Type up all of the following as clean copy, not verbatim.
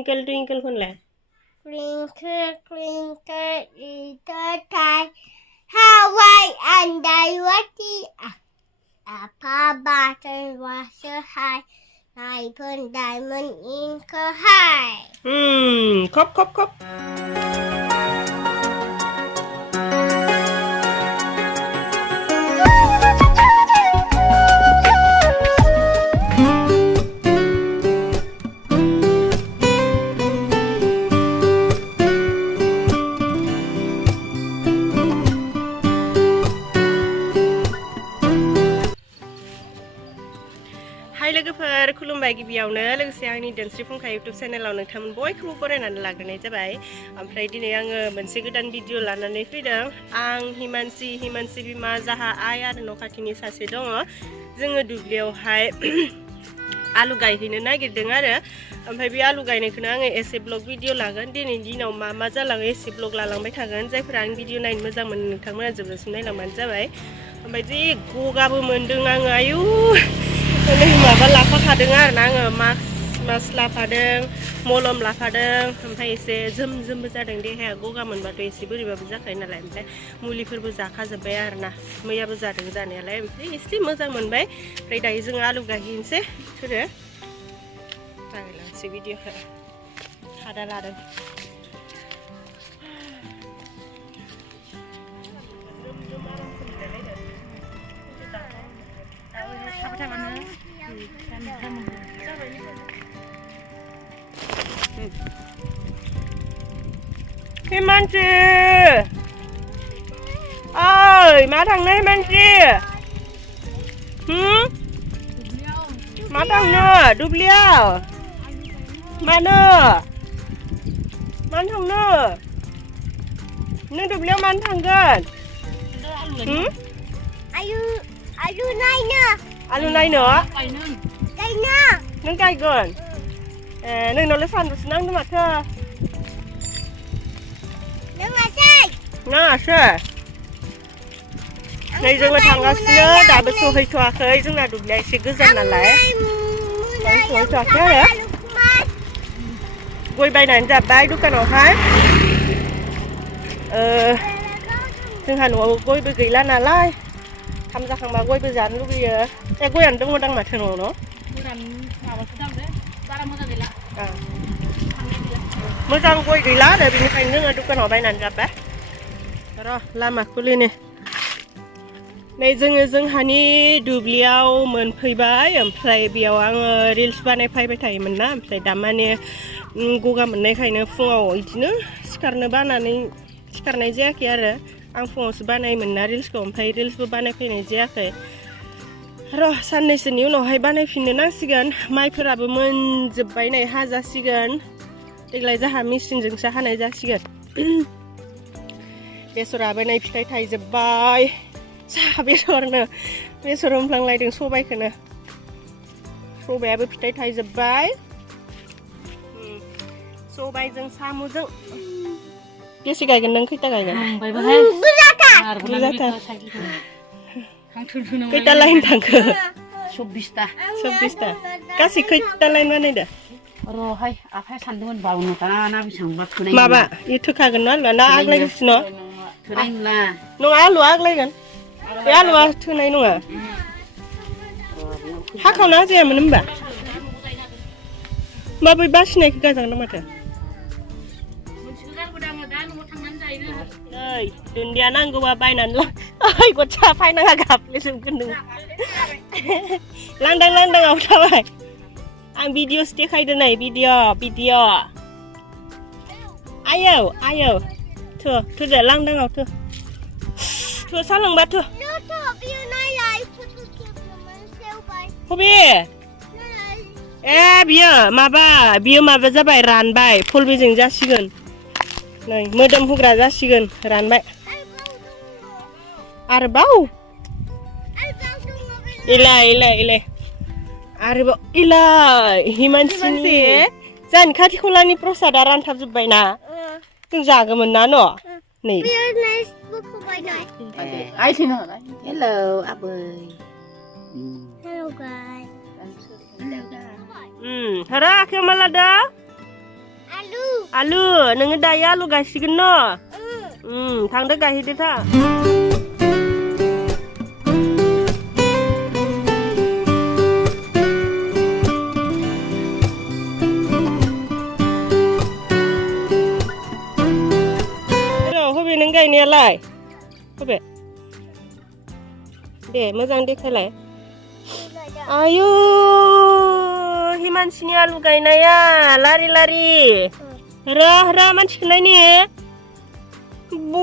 twinkle twinkle con là Twinkle, twinkle, little star, how white and dirty. A button was so high, I put diamond in her high. Khóc khóc khóc. लोगोफोर खुलुमबाय गिबियावनो लोगोसे आंनि दोनस्रि फुंखा YouTube चेनेलाव नोंथांमोन बयखौबो बरायनानै लाग्रोनाय जाबाय। ओमफ्राय दिनै आङो मोनसे गोदान भिडिअ लानानै फैदों। आं हिमानसि बिमा जाहा आइ आरो न' खाथिनि सासे दङ। जोङो दुब्लियावहाय आलु गायहैनो नागिरदों आरो ओमफ्राय बे आलु गायनायखौनो आङो एसे ब्लग भिडिअ लागोन। दिनैनि दिनाव मा जालाङो एसे ब्लग लालांबाय थागोन। जायफोरा आं भिडिअ नायनो मोजां मोनो नोंथांमोना जोबजासिम नायलांबानो जाबाय। ओमफ्राय जि गगाबो मोनदों आङो आयु नै माबा लाफाखादों आरो ना आङो मास्क लाफादों मलम लाफादों ओमफ्राय एसे जोमबो जादों देहाया गगा मोनबाथ' एसे बोरैबाबो जाखायो नालाय ओमफ्राय मुलिफोरबो जाखाजोब्बाय आरो ना मैयाबो जादों जानायालाय ओमफ्राय एसे मोजां मोनबाय। ओमफ्राय दायो जोङो आलु गायहैनोसै सोरो जागायलांसै भिडिअखौ खादा लादों। Himansi, ơi, má thằng này Himansi, má thằng nữa, đục liao, má nữa, má thằng nữa, nó đục liao má thằng gần, Alu này nữa, alu này nữa, cây nữa, nâng cây gần, nâng nó lấy phần của nâng nó mặt thơ. Nó sure. Này chúng là thằng Asna đã bị sôi thoa khơi chúng là đụng lại sẽ cứ dần là lẽ. Đấy sôi thoa thế đấy. Quay bay này ra bay đúc cái nào hái. Chúng hẳn của quay bị gửi lan là lai. Tham gia hàng bà quay bị dán lúc bây giờ. Em quay hẳn đông đang mặt thường nó. Mới răng quay gửi lá để bình thành nước đúc cái nào bay này ra bé. Rồi, làm mà cô lên nè. Này जोंहानि दुब्लियाव मोनफैबाय ओमफ्राय बेयाव आङो reels बानायफैबाय थायोमोन ना ओमफ्राय दा माने गगा मोननायखायनो फुङाव इदिनो सिखारनाय जायाखै आरो आं फुङावसो बानायोमोन ना रिल्सखौ ओमफ्राय रिल्सबो बानायफैनाय जायाखै। र' साननैसोनि उनावहाय बानायफिननो नांसिगोन। माइफोराबो मोनजोब्बाय नै हाजासिगोन। देग्लाय जाहा मेचिनजोंसो हानाय जासिगोन। बेसराबो नै फिथाइ थाइजोब्बाय। सा बेसर होमफ्लांलायदों सबाइखौनो। सबायाबो फिथाइ थाइजोब्बाय। सबाइजों साम'जों। बेसे गायगोन नों खैथा गायगोन? बुरजाथार। खैथा लाइन थांखो? 26 गासै खैथा लाइन बानायदो? र'हाय आफाया सानदोंमोन बावनो दाना बेसेबांबा थोनाय माबा इ थोखागोन ना आग्लायगासिनो थोनाय नंला नङा आलुआ आग्लायगोन बे आलुआ थोनाय नङा हाखावना जायामोन होमबा बै बासिनायखौ गारजागोन माथो नै दुन्दिया नांगौबा बायनानै ला ओइ गथा फायनाङा गाबलेजोबगोन नों लांदाङाव थाबाय आं भिडिअ'सो देखायदो नै भिडिअ आयौ थोदो लांदाङाव थो सालांबा थो बबे बियो माबा जाबाय रानबाय फलबेजों जासिगोन नै मोदोम हुग्रा जासिगोन रानबाय आरोबाव इलाय आरोबाव हिमानसिनि जानि खाथि खालानि प्रसादा रानथाबजोब्बायना जों जागौमोन ना न' नै Hello आबै Hello guys. Hara आखायाव मा लादो आलु नोङो दायो आलु गायसिगोन न' थांदो गायहैदो था होबे नों गायनायालाय होबे दे मोजां देखायलाय आयु हिमानसिनि आलु गायनाया लारि लारि हरा हरा मानसिखौ नायनो ब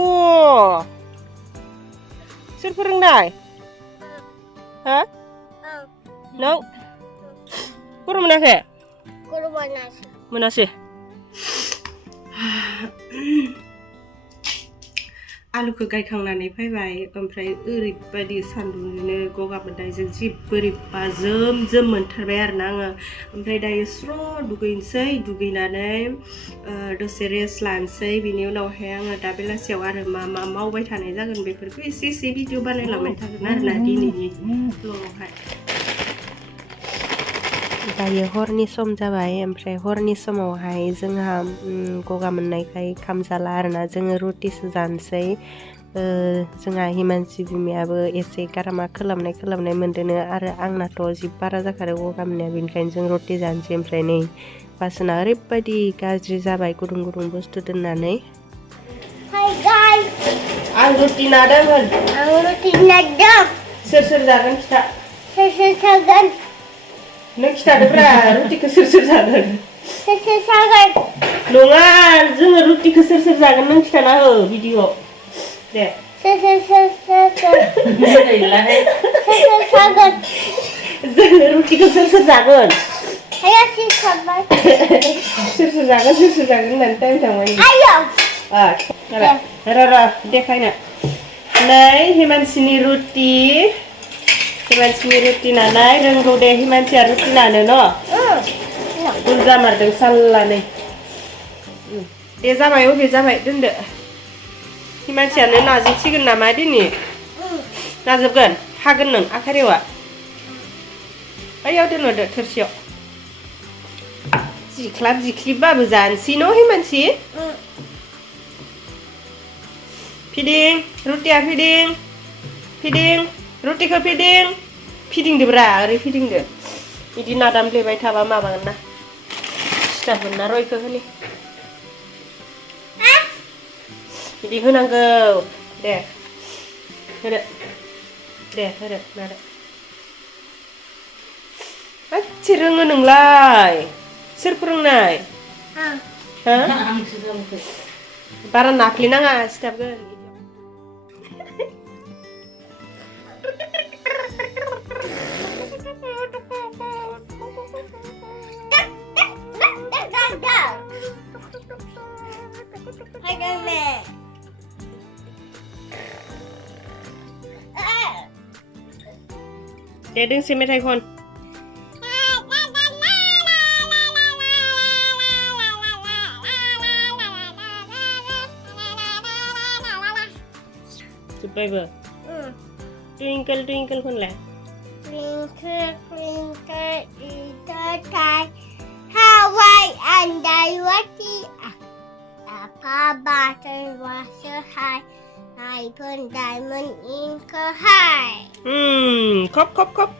सोर फोरोंनाय हा नों गरम मोनाखै मोनासै आलुखौ गायखांनानै फैबाय ओमफ्राय ओरैबायदि सान्दुंजोंनो गगा मोननायजों जि बोरैबा जोम जोम मोनथारबाय आरोना आङो ओमफ्राय दायो स्र' दुगैनोसै दुगैनानै दसे रेस्ट लानोसै बिनि उनावहाय आङो दा बेलासियाव आरो मा मा मावबाय थानाय जागोन बेफोरखौ एसे एसे भिडिअ बानायलांबाय थागोन आरोना दिनैनि ब्लगावहाय दायो हरनि सम जाबाय ओमफ्राय हरनि समावहाय जोंहा गगा मोननायखाय ओंखाम जाला आरोना जोङो रुटिसो जानोसै जोंहा हिमानसि बिमायाबो एसे गारामा खोलाबनाय मोनदोंनो आरो आंनाथ' जि बारा जाखारो गगा मोननाया बेनिखायनो जों रुटि जानोसै ओमफ्राय नै बासना ओरैबायदि गाज्रि जाबाय गुदुं गुदुं बुस्थु दोननानै आं रुटि नादोंमोन सोर जागोन खिथा नों खिथादोब्रा रुटिखौ सोर जागोन नङा जोङो रुटिखौ सोर जागोन नों खिथाना हो भिडिअ दे जोङो रुटिखौ सोर जागोन सोर जागोन होननानै टाइम थांबाय र' देखायनो नै हिमानसिनि रुटि नालाय रोंगौ दे हिमानसिया रुटि नानो न' बुरजा मारदों साल्लानै दे जाबाय अबे जाबाय दोनदो हिमानसियानो नाजोबसिगोन नामा दिनै नाजोबगोन हागोन नों आखारेवा ओइयाव दोनहरदो थोरसियाव जिख्लिबबाबो जानोसै न' हिमानसि फिदिं रुटिया फिदिं रुटिखौ फिदिंदोब्रा ओरै फिदिंदो बिदि नादामब्लेबाय थाबा माबागोन ना सिथाबगोन ना रयखौ होनि बिदि होनांगौ दे होदो नादो गासै रोङो नोंलाय सोर फोरोंनाय बारा नाफ्लेनाङा सिथाबगोन दे दोंसे मेथाइ खन जोब्बायबो ट्विंकल ट्विंकल खनलाय Twinkle, twinkle, little star, how I wonder what the button was so high. I put diamond in her high. Kop.